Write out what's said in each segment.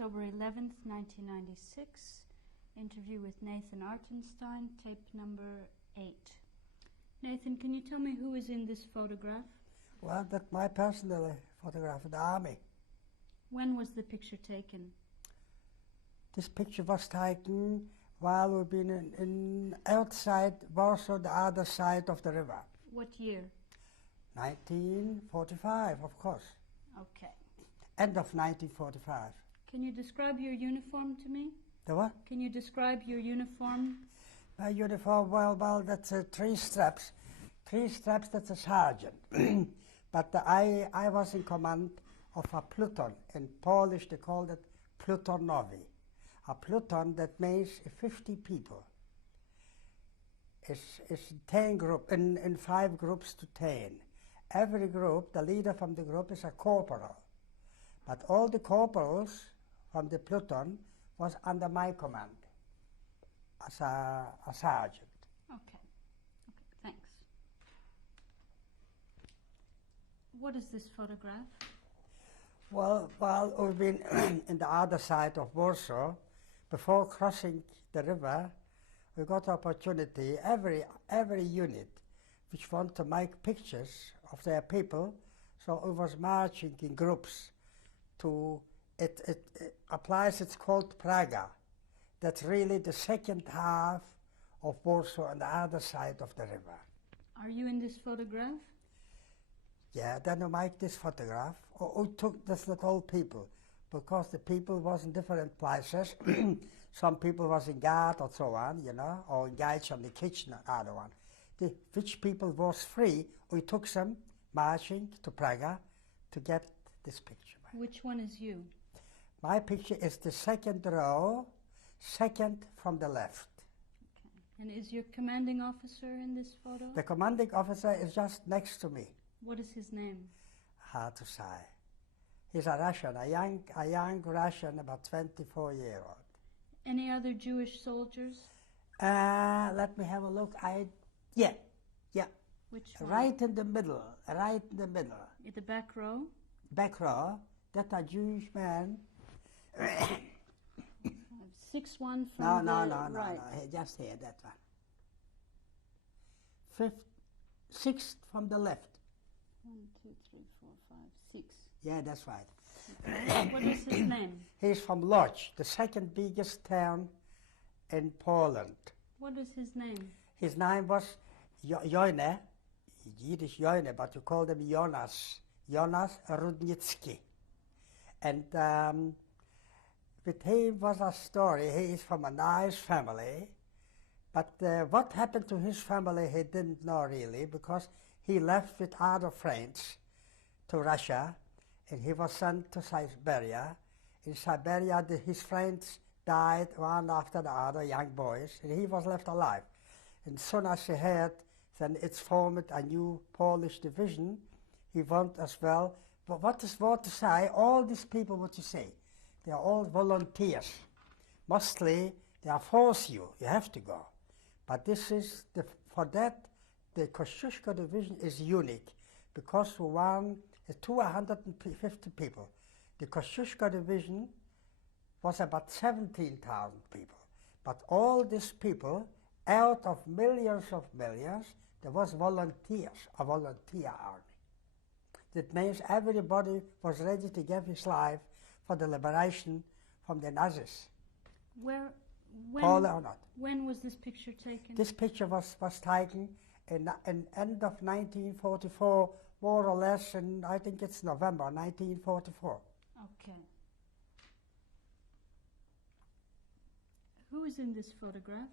October 11th, 1996. Interview with Nathan Artenstein, tape number 8. Nathan, can you tell me who is in this photograph? Well, that's my personal photograph of the army. When was the picture taken? This picture was taken while we've been in outside Warsaw, the other side of the river. What year? 1945, of course. Okay. End of 1945. Can you describe your uniform to me? The what? Can you describe your uniform? My uniform, well, that's three straps. Three straps, that's a sergeant. But I was in command of a pluton. In Polish, they called it plutonowy. A pluton, that means 50 people. It's 10 group, in 5 groups to 10. Every group, the leader from the group is a corporal. But all the corporals from the pluton was under my command as a sergeant. Okay, thanks. What is this photograph? Well, we've been in the other side of Warsaw. Before crossing the river, we got opportunity, every unit which want to make pictures of their people, so it was marching in groups to, it applies, it's called Praga. That's really the second half of Warsaw on the other side of the river. Are you in this photograph? Yeah, then we make this photograph. We took, that's not all people, because the people was in different places. Some people was in guard or so on, you know, or engaged on the kitchen, other one. Which people was free, we took them marching to Praga to get this picture. Which one is you? My picture is the second row, second from the left. Okay. And is your commanding officer in this photo? The commanding officer is just next to me. What is his name? Hard to say. He's a Russian, a young Russian, about 24-year-old. Any other Jewish soldiers? Let me have a look. Yeah. Which one? Right in the middle. In the back row? Back row. That's a Jewish man. 6-1 from right. No. Just here, that one. Sixth from the left. 1, 2, 3, 4, 5, 6. Yeah, that's right. What is his name? He's from Lodz, the second biggest town in Poland. What is his name? His name was Joine, Yiddish Joine, but you call him Jonas Rudnicki. And with him was a story. He is from a nice family, but what happened to his family he didn't know really, because he left with other friends to Russia, and he was sent to Siberia. In Siberia, his friends died one after the other, young boys, and he was left alive. And soon as he heard then it's formed a new Polish division, he went as well. But what is what to say? All these people, what you say, they are all volunteers. Mostly they are force you have to go. But this is, for that, the Kosciuszko division is unique, because for one, 250 people. The Kosciuszko division was about 17,000 people. But all these people, out of millions, there was volunteers, a volunteer army. That means everybody was ready to give his life for the liberation from the Nazis. When was this picture taken? This picture was taken in end of 1944, more or less, and I think it's November 1944. Okay. Who is in this photograph?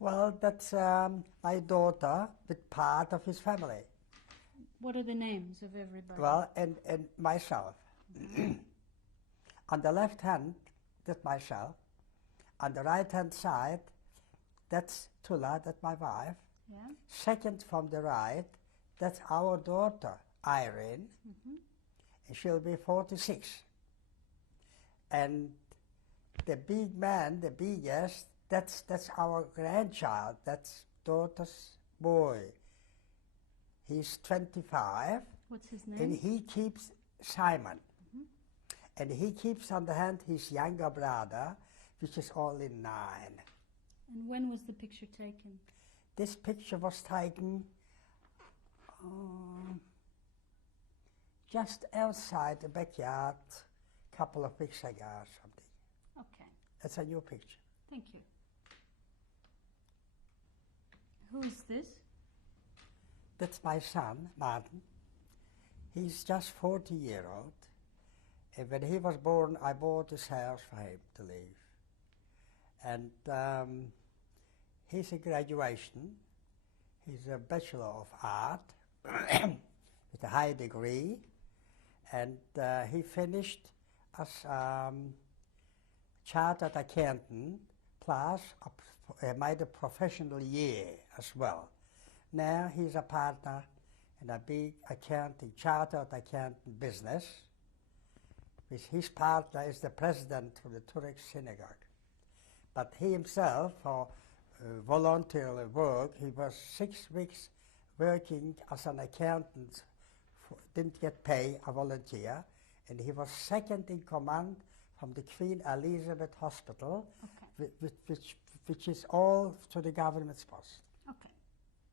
Well, that's my daughter with part of his family. What are the names of everybody? Well, and myself. On the left hand, that's myself. On the right hand side, that's Tula, that's my wife. Yeah. Second from the right, that's our daughter, Irene. Mm-hmm. And she'll be 46. And the big man, the biggest, that's our grandchild, that's daughter's boy. He's 25. What's his name? And he keeps Simon. Mm-hmm. And he keeps on the hand his younger brother, which is only 9. And when was the picture taken? This picture was taken just outside the backyard a couple of weeks ago or something. Okay, It's a new picture. thank you. Who is this? That's my son, Martin. He's just 40-year-old. And when he was born, I bought this house for him to live. And he's a graduation. He's a Bachelor of Art with a high degree. And he finished as chartered accountant, plus made a professional year as well. Now he's a partner in a big chartered accountant business. His partner is the president of the Turkish synagogue. But he himself, for volunteer work, he was 6 weeks working as an accountant, didn't get pay, a volunteer, and he was second in command from the Queen Elizabeth Hospital, Okay. which is all to the government's post. Okay,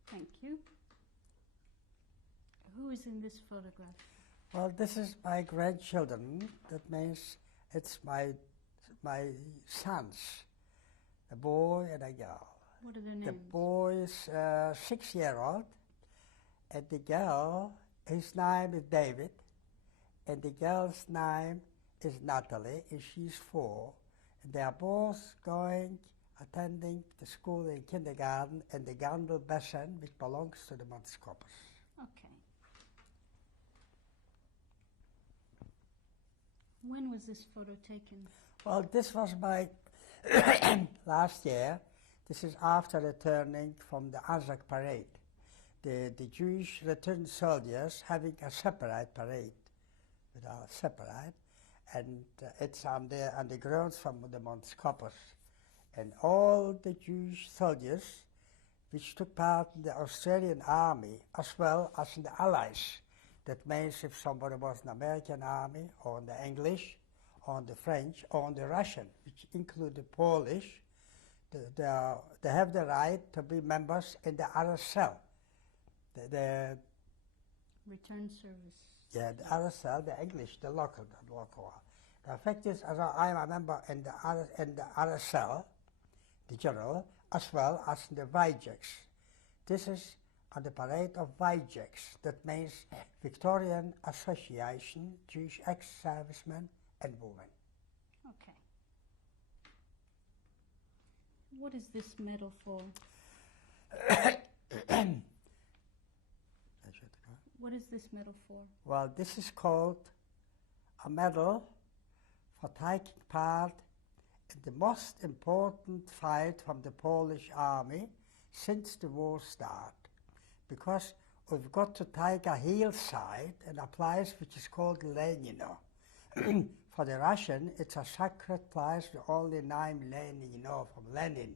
thank you. Who is in this photograph? Well, this is my grandchildren. That means it's my sons, a boy and a girl. What are their names? The boy is 6-year-old, and the girl, his name is David, and the girl's name is Natalie, and she's 4. And they are both attending the school in kindergarten in the Gandel Basin, which belongs to the Montscoppers. Okay. When was this photo taken? Well, this was my last year. This is after returning from the Anzac parade. The Jewish returned soldiers having a separate parade, separate, and it's on the grounds from the Montscoppers. And all the Jewish soldiers which took part in the Australian army as well as in the Allies. That means if somebody was in the American army or in the English or in the French or in the Russian, which include the Polish, they have the right to be members in the RSL. The Return service. Yeah, the RSL, the English, the local one. The fact is, as I'm a member in the RSL, the general, as well as in the Vijeks. This is on the parade of Vijeks. That means Victorian Association, Jewish ex-servicemen and women. Okay. What is this medal for? What is this medal for? Well, this is called a medal for taking part in the most important fight from the Polish army since the war started. Because we've got to take a hillside and a place which is called Lenino. For the Russian, it's a sacred place with only name Lenino from Lenin.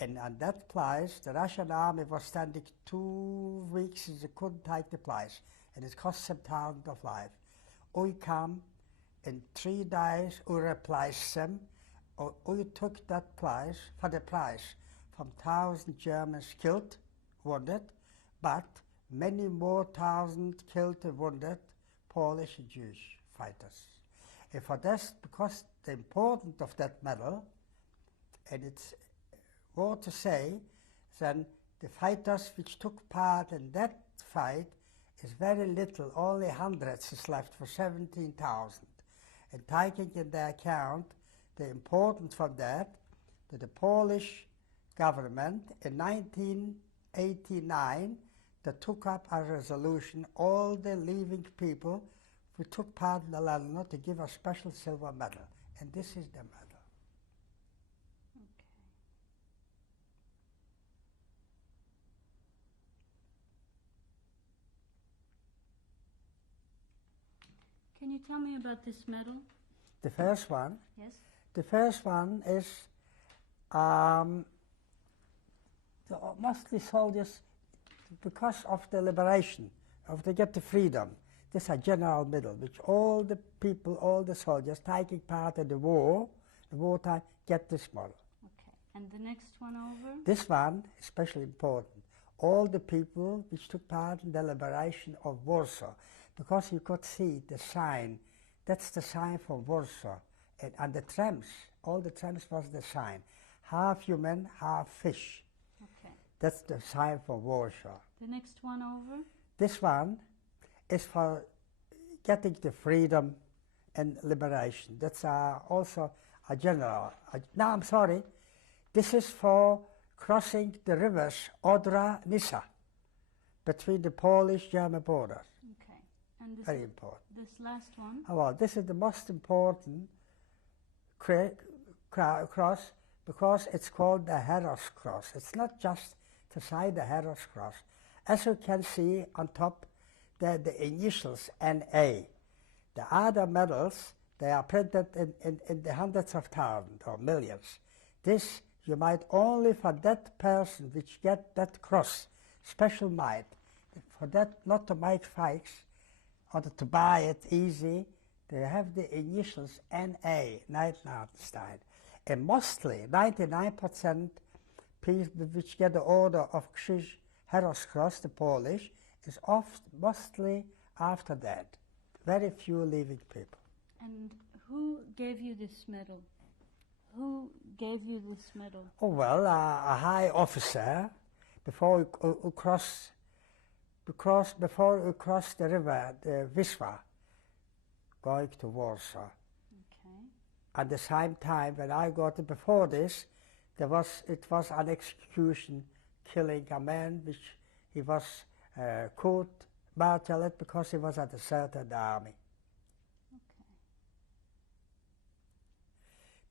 And on that place, the Russian army was standing 2 weeks and they couldn't take the place. And it cost them thousands of lives. We come in 3 days, we replaced them. We took that place for the price from 1,000 Germans killed, wounded, but many more thousand killed and wounded Polish and Jewish fighters. And for this, because the importance of that medal, and it's more to say than the fighters which took part in that fight is very little, only hundreds is left for 17,000. And taking into account the importance from that the Polish government in 1989 that took up a resolution, all the living people who took part in the Lenino to give a special silver medal. And this is the medal. Can you tell me about this medal? The first one? Yes. The first one is mostly soldiers because of the liberation, of they get the freedom. this is a general medal, which all the people, all the soldiers taking part in the wartime, get this medal. Okay. And the next one over? This one, especially important, all the people which took part in the liberation of Warsaw, because you could see the sign, that's the sign for Warsaw. And the trams, all the trams was the sign. Half human, half fish. Okay. That's the sign for Warsaw. The next one over? This one is for getting the freedom and liberation. That's also a general. No, I'm sorry. This is for crossing the rivers Odra, Nisa, between the Polish-German borders. Okay. And this Very important. This last one? Oh, well, this is the most important cross because it's called the Heroes Cross. It's not just to say the Heroes Cross. As you can see on top, they're the initials NA. The other medals, they are printed in the hundreds of thousands or millions. This you might only for that person which get that cross, special might, for that not to make fakes or to buy it easy, they have the initials NA, Artenstein. And mostly, 99% people which get the order of Krzyż Heroes Cross, the Polish, is mostly after that. Very few living people. And who gave you this medal? Who gave you this medal? Oh, well, a high officer, before we cross the river, the Wisła, going to Warsaw. Okay. At the same time, when I got it before this, it was an execution, killing a man which he was caught, martyred because he was at a certain army. Okay.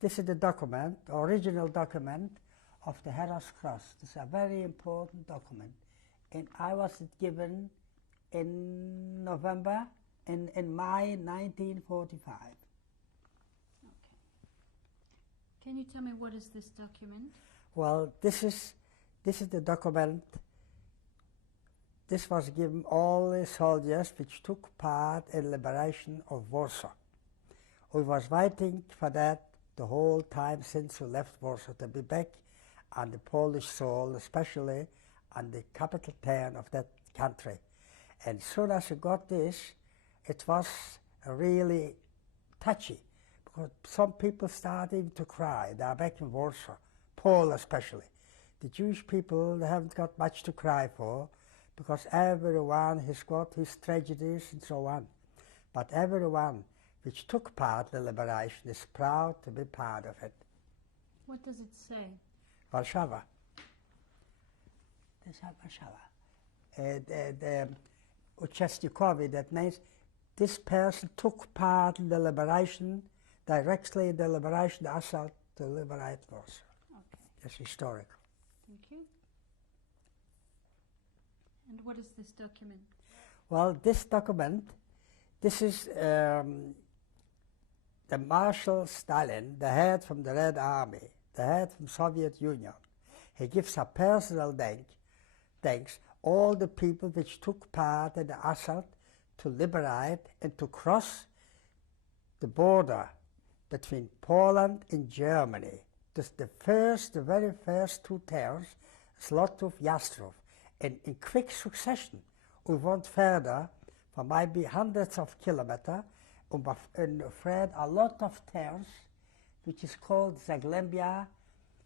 This is the document, original document of the Heroes Cross. This is a very important document. And I was given in May 1945. Okay. Can you tell me what is this document? Well, this is the document. This was given all the soldiers which took part in liberation of Warsaw. We was waiting for that the whole time since we left Warsaw to be back on the Polish soil, especially on the capital town of that country. And soon as we got this, it was really touchy, because some people started to cry. They are back in Warsaw, Poles especially. The Jewish people, they haven't got much to cry for, because everyone has got his tragedies and so on. But everyone which took part in the liberation is proud to be part of it. What does it say? Warsaw. This is Warsaw. Uczestnikowi, that means this person took part in the liberation, directly in the liberation, the assault to liberate Warsaw. Okay. It's historical. Thank you. And what is this document? Well, this document, this is the Marshal Stalin, the head from the Red Army, the head from Soviet Union. He gives a personal thanks all the people which took part in the assault to liberate and to cross the border between Poland and Germany. This the very first two towns, Zlotów, Jastrów. And in quick succession, we went further for maybe hundreds of kilometers and fled a lot of towns, which is called Zagłębia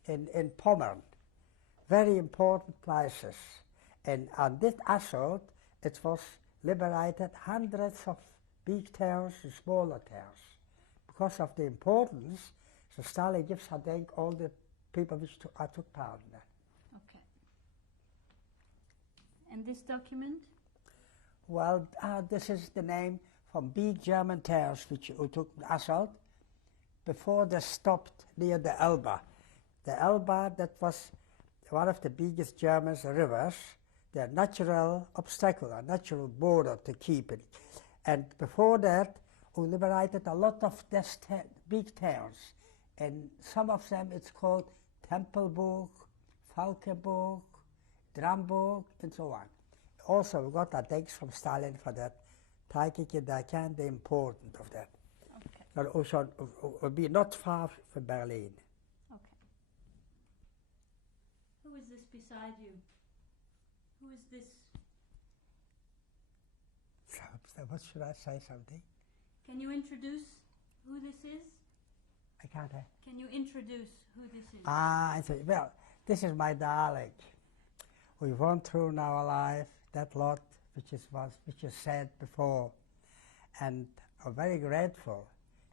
in Pommern. Very important places. And on this assault, it was liberated hundreds of big towns and smaller towns. Because of the importance, so Stalin gives a thank all the people which took part in that. Okay. And this document? Well, this is the name from big German towns which took the assault before they stopped near the Elbe. The Elbe, that was one of the biggest German rivers, the natural obstacle, a natural border to keep it. And before that, we liberated a lot of these big towns. And some of them, it's called Tempelburg, Falkenburg, Dramburg, and so on. Also, we got a thanks from Stalin for that Take derken the importance of that. Okay. But also will be not far from Berlin. Okay. Who is this beside you? Who is this? So what should I say? Something? Can you introduce who this is? I can't. Can you introduce who this is? I say, well, this is my darling. We went through in our life that lot which is said before, and I'm very grateful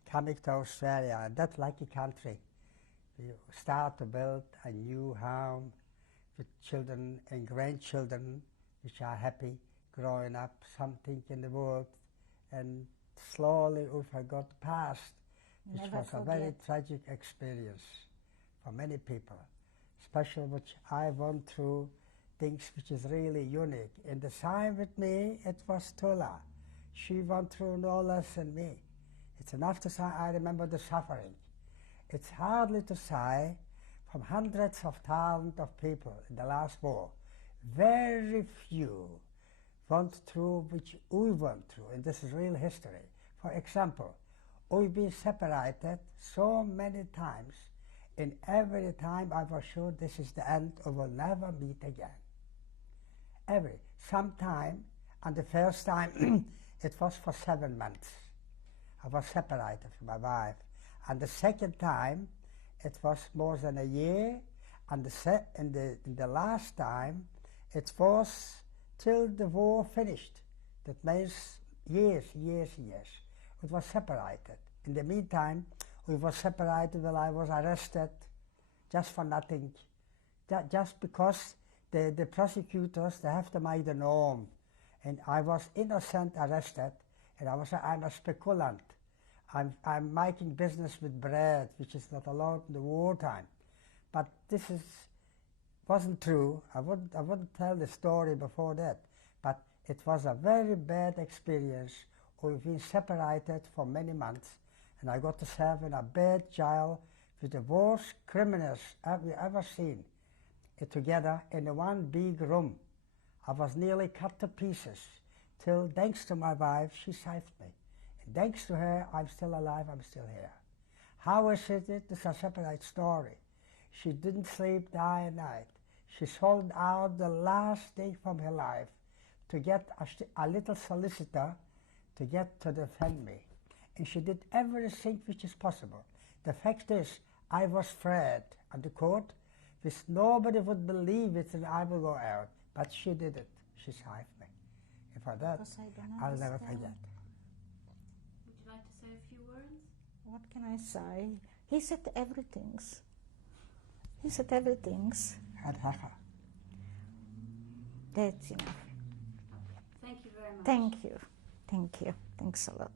coming to Australia, and that lucky country. We start to build a new home with children and grandchildren which are happy growing up, something in the world, and slowly we forgot the past, which Never was a forget. very tragic experience for many people, especially which I went through things which is really unique. In the time with me, it was Tula. She went through no less than me. It's enough to say I remember the suffering. It's hardly to say from hundreds of thousands of people in the last war, very few went through which we went through, and this is real history. For example, we've been separated so many times, and every time I was sure this is the end, we will never meet again. Sometime, and the first time, it was for 7 months. I was separated from my wife. And the second time, it was more than a year, and the last time, it was till the war finished. That means years. It was separated. In the meantime, we were separated while I was arrested, just for nothing, just because the prosecutors, they have to make the norm. And I was innocent arrested, and I'm a speculant. I'm making business with bread, which is not allowed in the wartime. But this wasn't true. I wouldn't tell the story before that. But it was a very bad experience. We've been separated for many months, and I got to serve in a bad jail with the worst criminals we ever seen. Together in one big room. I was nearly cut to pieces, till thanks to my wife, she saved me. And thanks to her, I'm still alive, I'm still here. How is it? This is a separate story. She didn't sleep day and night. She sold out the last thing from her life to get a little solicitor to get to defend me. And she did everything which is possible. The fact is, I was afraid at the court, because nobody would believe it and I will go out. But she did it. She saved me. And for that, Because I don't I'll never understand. forget. Would you like to say a few words? What can I say? He said everything. He said everything. That's enough. Thank you very much. Thank you. Thank you. Thanks a lot.